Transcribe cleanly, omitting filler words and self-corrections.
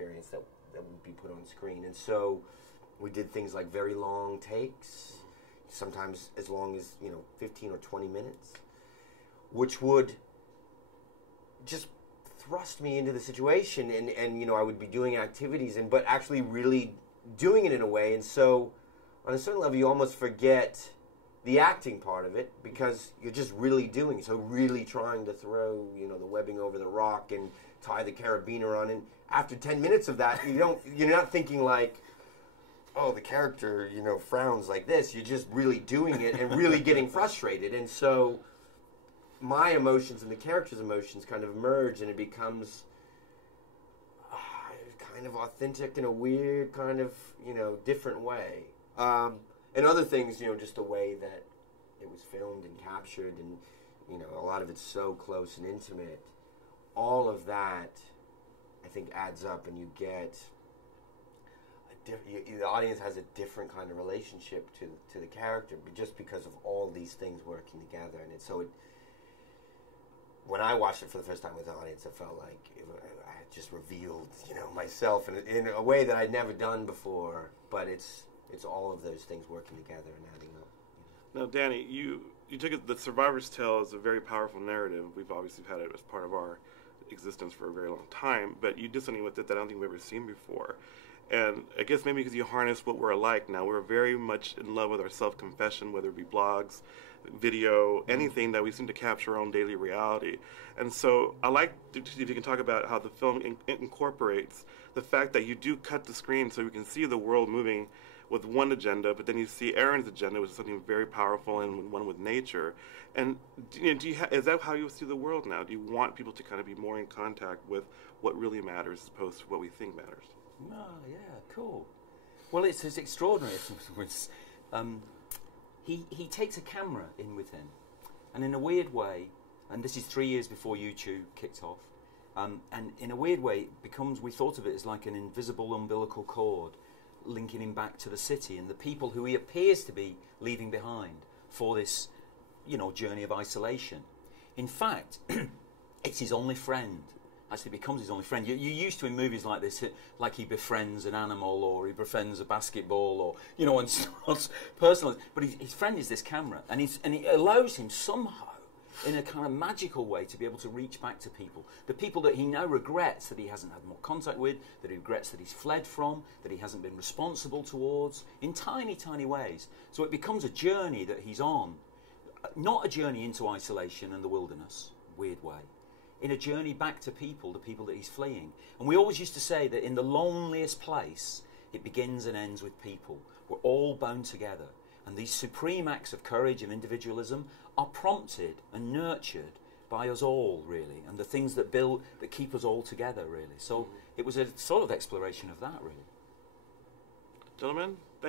experience that would be put on screen. And so we did things like very long takes, sometimes as long as 15 or 20 minutes, which would just thrust me into the situation, and I would be doing activities but actually really doing it in a way. And so on a certain level you almost forget the acting part of it because you're just really doing it. So really trying to throw the webbing over the rock and tie the carabiner on, and after 10 minutes of that you're not thinking like, oh, the character frowns like this. You're just really doing it and really getting frustrated. And so my emotions and the character's emotions kind of merge, and it becomes kind of authentic in a weird kind of different way. And other things, just the way that it was filmed and captured, and a lot of it's so close and intimate. All of that, I think, adds up, and you get the audience has a different kind of relationship to the character, just because of all these things working together. And when I watched it for the first time with the audience, it felt like I had just revealed, myself in a way that I'd never done before. But it's all of those things working together and adding up. Now, Danny, you took it, the Survivor's Tale is a very powerful narrative. We've obviously had it as part of our existence for a very long time, but you did something with it that I don't think we've ever seen before. And I guess maybe because you harness what we're like now. We're very much in love with our self-confession, whether it be blogs, video, anything that we seem to capture our own daily reality. And so I like to see if you can talk about how the film incorporates the fact that you do cut the screen so we can see the world moving with one agenda, but then you see Aaron's agenda, which is something very powerful and one with nature. And is that how you see the world now? Do you want people to kind of be more in contact with what really matters as opposed to what we think matters? Oh, yeah, cool. Well, it's extraordinary. He takes a camera in with him, and in a weird way, and this is 3 years before YouTube kicked off, and in a weird way, we thought of it as like an invisible umbilical cord linking him back to the city and the people who he appears to be leaving behind for this, journey of isolation. In fact, it's his only friend. Actually becomes his only friend. You're used to in movies like this, like he befriends an animal or he befriends a basketball or, and starts personal. But his friend is this camera, and it allows him somehow, in a kind of magical way, to be able to reach back to people. The people that he now regrets that he hasn't had more contact with, that he regrets that he's fled from, that he hasn't been responsible towards, in tiny, tiny ways. So it becomes a journey that he's on, not a journey into isolation and the wilderness, weird way, in a journey back to people, the people that he's fleeing. And we always used to say that in the loneliest place, it begins and ends with people. We're all bound together. And these supreme acts of courage and individualism are prompted and nurtured by us all, really, and the things that keep us all together, really. So it was a sort of exploration of that, really. Gentlemen, thank you.